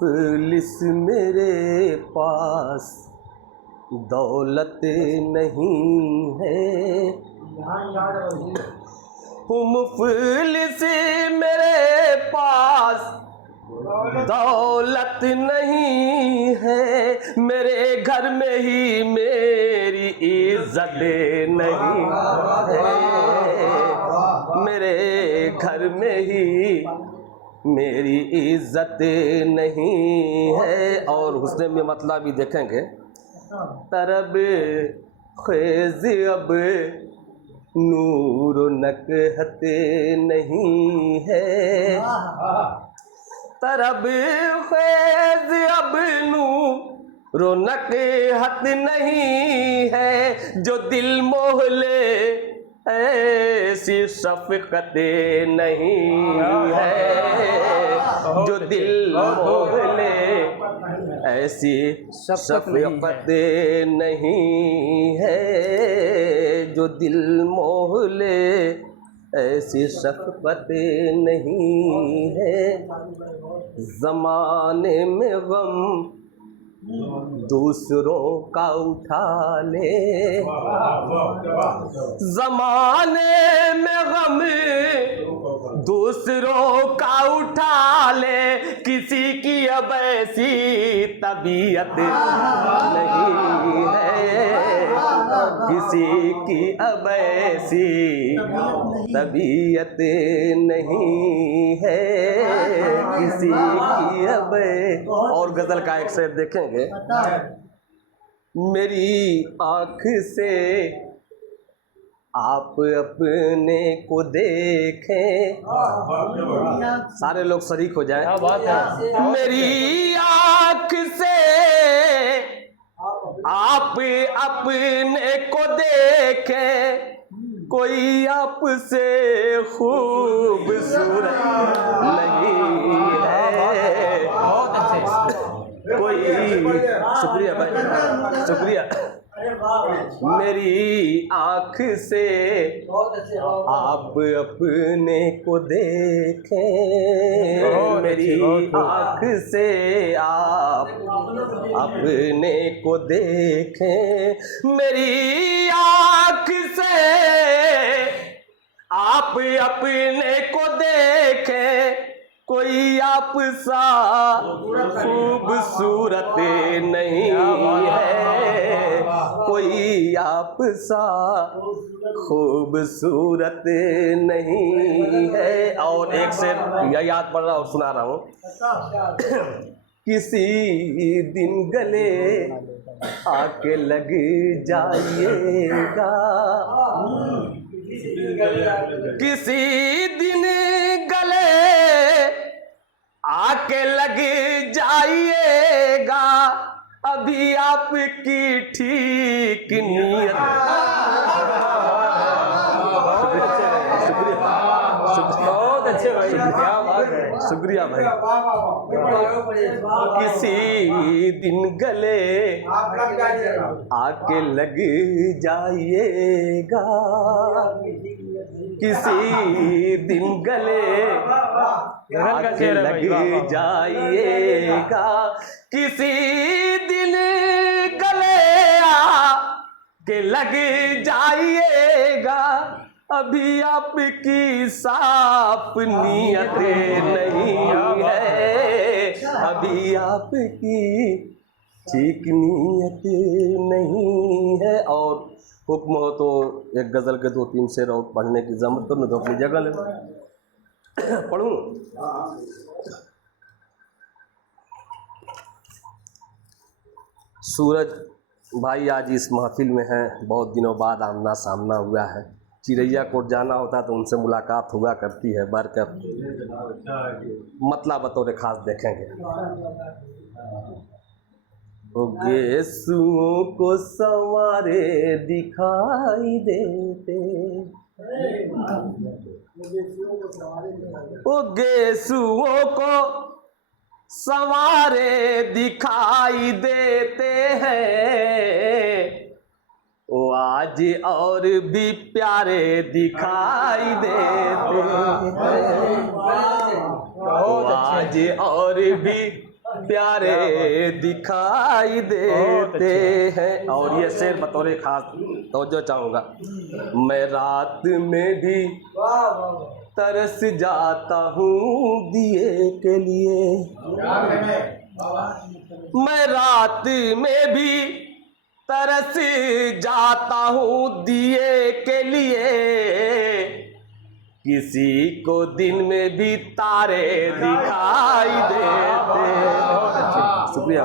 मुफलिस मेरे पास दौलत नहीं है, मुफलिस मेरे पास दौलत नहीं है, मेरे घर में ही मेरी इज्जत नहीं है, मेरे घर में ही मेरी इज्जत नहीं है। और हुस्न में मतलब भी देखेंगे, तरब ख़ेज़ अब नूर नकहत नहीं है, तरब ख़ेज़ अब नूर नकहत नहीं है, जो दिल मोह ले ऐसी शफ़क़त नहीं है, जो दिल मोह ले ऐसी शफ़क़त नहीं है, जो दिल मोह ले ऐसी शफ़क़त नहीं है। ज़माने में गम दूसरों का उठा ले, ज़माने में गम दूसरों का उठा ले, किसी की अब ऐसी तबीयत नहीं है, किसी की अब ऐसी तबीयत नहीं है, किसी की अब। और गजल का एक शेर देखेंगे, मेरी आँख से आप अपने को देखें, सारे लोग शरीक हो जाए। मेरी आँख से आप अपने को देखें, कोई आपसे खूबसूरत नहीं है। बहुत अच्छे, कोई, शुक्रिया भाई, शुक्रिया। मेरी आँख से आप अपने को देखें, मेरी आँख से आप अपने को देखें, मेरी आँख से आप अपने को देखें, कोई आप सा खूबसूरत नहीं है, कोई आप सा खूबसूरत नहीं है। और एक से याद पड़ रहा और सुना रहा हूँ, किसी दिन गले आके लग जाइएगा, किसी दिन गले आके लग जाइएगा, अभी आपकी ठीक नीयत। बहुत अच्छे भाई, क्या बात है, शुक्रिया भाई। किसी दिन गले आके लग जाइएगा, किसी दिन गले आके लग जाइएगा, किसी दिन गले आके लग जाइएगा, अभी आपकी साफ नीयत नहीं है, अभी आपकी ठीक नीयत नहीं है। और हुक्म हो तो एक गज़ल के 2-3 शेर और पढ़ने की ज़रूरत तो नहीं, तो अपनी जगह ले पढ़ूँ। सूरज भाई आज इस महफिल में हैं, बहुत दिनों बाद आमना सामना हुआ है। चिड़ैया कोट जाना होता तो उनसे मुलाकात हुआ करती है, बरकत मतलब बतौर खास देखेंगे। गेसुओं को संवारे दिखाई देते, ओ गेसुओं को संवारे दिखाई देते हैं, वो आज और भी प्यारे दिखाई देते हैं, वो आज और भी प्यारे दिखाई देते हैं। और ये शेर बतौर खास तवज्जो चाहूँगा, मैं रात में भी तरस जाता हूँ दिए के लिए, मैं रात में भी तरस जाता हूँ दिए के लिए, किसी को दिन में भी तारे दिखाई देते। शुक्रिया।